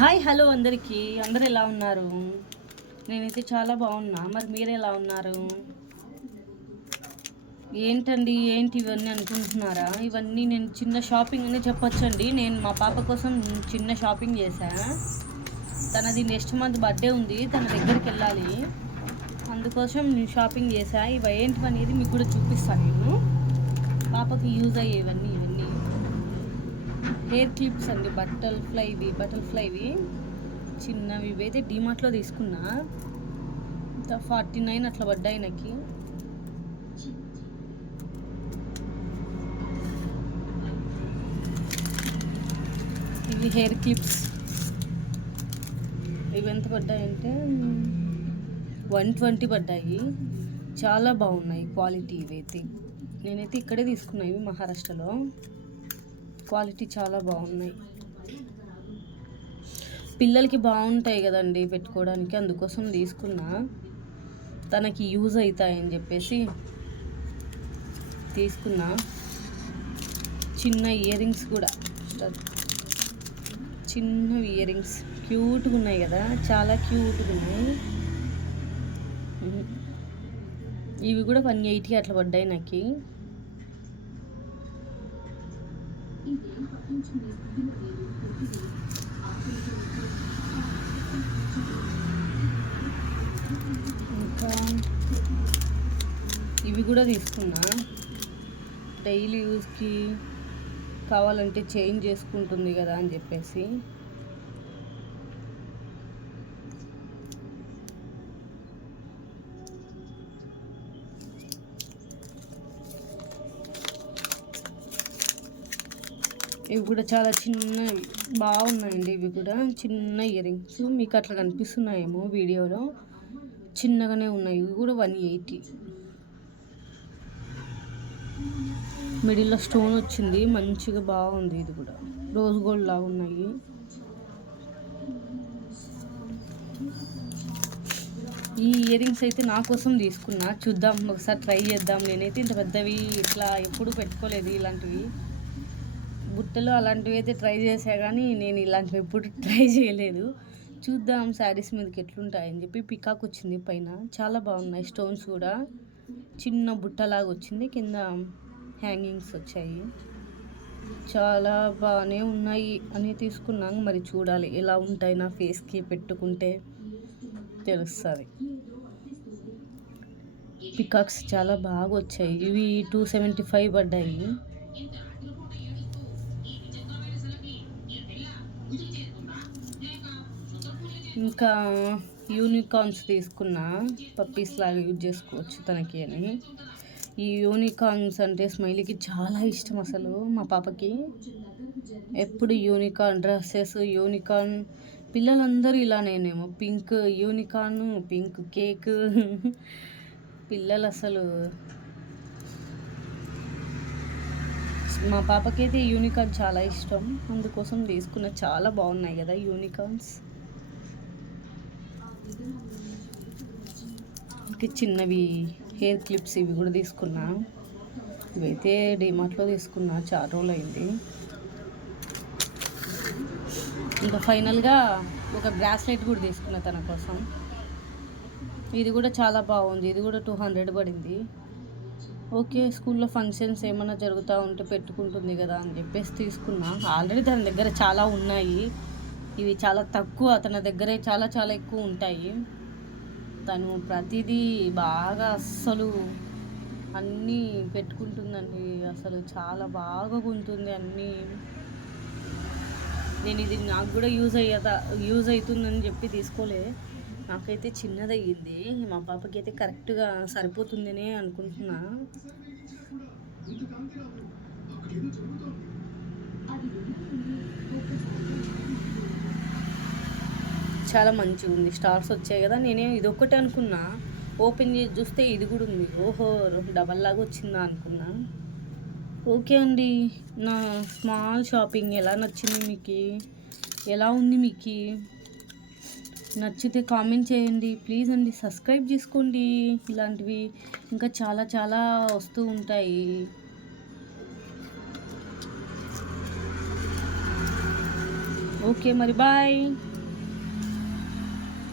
Hi hello అందరికీ, అందరు ఎలా ఉన్నారు? నేనైతే చాలా బాగున్నా. మరి మీరు ఎలా ఉన్నారు? ఏంటండి ఏంటి ఇవన్నీ అనుకుంటున్నారా? ఇవన్నీ నేను చిన్న షాపింగ్ అనే చెప్పొచ్చండి. నేను మా పాప కోసం చిన్న షాపింగ్ చేశా. తనది నెక్స్ట్ మంత్ బర్త్డే ఉంది, తన దగ్గరికి వెళ్ళాలి. అందుకోసం నేను షాపింగ్ చేశా. ఇవి ఏంటి అనేది మీకు కూడా చూపిస్తాను. నేను పాపకి యూజ్ అయ్యేవన్నీ హెయిర్ క్లిప్స్ అండి, బటర్ఫ్లైవి చిన్నవి. ఇవైతే డీమార్ట్లో తీసుకున్నా. 49 అట్లా పడ్డాయి నాకు. ఇవి హెయిర్ క్లిప్స్. ఇవి ఎంత పడ్డాయంటే 120 పడ్డాయి. చాలా బాగున్నాయి క్వాలిటీ. ఇవైతే నేనైతే ఇక్కడే తీసుకున్నా. ఇవి మహారాష్ట్రలో. క్వాలిటీ చాలా బాగున్నాయి. పిల్లలకి బాగుంటాయి కదండి పెట్టుకోవడానికి, అందుకోసం తీసుకున్నా. తనకి యూజ్ అవుతాయని చెప్పేసి తీసుకున్నా. చిన్న ఇయర్ రింగ్స్ కూడా, చిన్న ఇయర్ రింగ్స్ క్యూట్గా ఉన్నాయి కదా, చాలా క్యూట్గా ఉన్నాయి. ఇవి కూడా 180 అట్లా పడ్డాయి నాకు. ఇంకా ఇవి కూడా తీసుకున్నా. డైలీ యూజ్కి కావాలంటే చేంజ్ చేసుకుంటుంది కదా అని చెప్పేసి. ఇవి కూడా చాలా చిన్నవి, బాగున్నాయండి. ఇవి కూడా చిన్న ఇయర్ రింగ్స్. మీకు అట్లా కనిపిస్తున్నాయేమో వీడియోలో, చిన్నగానే ఉన్నాయి. ఇవి కూడా 180. మిడిల్లో స్టోన్ వచ్చింది, మంచిగా బాగుంది. ఇది కూడా రోజ్ గోల్డ్ లాగా ఉన్నాయి. ఈ ఇయర్ రింగ్స్ అయితే నా కోసం తీసుకున్నా. చూద్దాం, ఒకసారి ట్రై చేద్దాం. నేనైతే ఇంత పెద్దవి ఇట్లా ఎప్పుడు పెట్టుకోలేదు. ఇలాంటివి బుట్టలు అలాంటివి అయితే ట్రై చేసా, కానీ నేను ఇలాంటివి ఎప్పుడు ట్రై చేయలేదు. చూద్దాం శారీస్ మీదకి ఎట్లుంటాయని చెప్పి. పికాక్ వచ్చింది పైన, చాలా బాగున్నాయి. స్టోన్స్ కూడా చిన్న బుట్టలాగా వచ్చింది, కింద హ్యాంగింగ్స్ వచ్చాయి. చాలా బాగానే ఉన్నాయి అని తీసుకున్నాను. మరి చూడాలి ఎలా ఉంటాయి, నా ఫేస్కి పెట్టుకుంటే తెలుస్తుంది. పికాక్స్ చాలా బాగా వచ్చాయి. ఇవి 275 పడ్డాయి. ఇంకా యూనికార్న్స్ తీసుకున్నా. పప్పీస్ లాగా యూజ్ చేసుకోవచ్చు తనకి అని. ఈ యూనికార్న్స్ అంటే స్మైలీకి చాలా ఇష్టం అసలు. మా పాపకి ఎప్పుడు యూనికార్న్ డ్రెస్సెస్, యూనికార్న్. పిల్లలందరూ ఇలానేనేమో, పింక్ యూనికార్న్, పింక్ కేక్. పిల్లలు అసలు. మా పాపకైతే యూనికార్న్ చాలా ఇష్టం, అందుకోసం తీసుకున్న. చాలా బాగున్నాయి కదా యూనికార్న్స్. చిన్నవి హెయిర్ క్లిప్స్, ఇవి కూడా తీసుకున్నా. ఇవైతే డీమార్ట్లో తీసుకున్నా, చాలా రోజులు అయింది. ఇంకా ఫైనల్గా ఒక బ్రాస్లెట్ కూడా తీసుకున్నా తన కోసం. ఇది కూడా చాలా బాగుంది. ఇది కూడా 200 పడింది. ఓకే, స్కూల్లో ఫంక్షన్స్ ఏమైనా జరుగుతూ ఉంటే పెట్టుకుంటుంది కదా అని చెప్పేసి తీసుకున్నా. ఆల్రెడీ తన దగ్గర చాలా ఉన్నాయి. ఇవి చాలా తక్కువ, తన దగ్గరే చాలా చాలా ఎక్కువ ఉంటాయి. తను ప్రతిదీ బాగా అస్సలు అన్నీ పెట్టుకుంటుందండి. అసలు చాలా బాగా ఉంటుంది అన్నీ. నేను ఇది నాకు కూడా యూజ్ అవుతుందని చెప్పి తీసుకోలే. నాకైతే చిన్నది అయ్యింది. మా పాపకి అయితే కరెక్ట్గా సరిపోతుందనే అనుకుంటున్నా. చాలా మంచిగా ఉంది. స్టార్స్ వచ్చాయి కదా, నేనే ఇదొక్కటే అనుకున్నా. ఓపెన్ చేసి చూస్తే ఇది కూడా ఉంది. ఓహో, డబల్ లాగా వచ్చిందా అనుకున్నా. ఓకే అండి, నా స్మాల్ షాపింగ్ ఎలా నచ్చింది మీకు? ఎలా ఉంది మీకు? నచ్చితే కామెంట్ చేయండి ప్లీజ్ అండి. సబ్స్క్రైబ్ చేసుకోండి. ఇలాంటివి ఇంకా చాలా చాలా వస్తూ ఉంటాయి. ఓకే మరి బాయ్.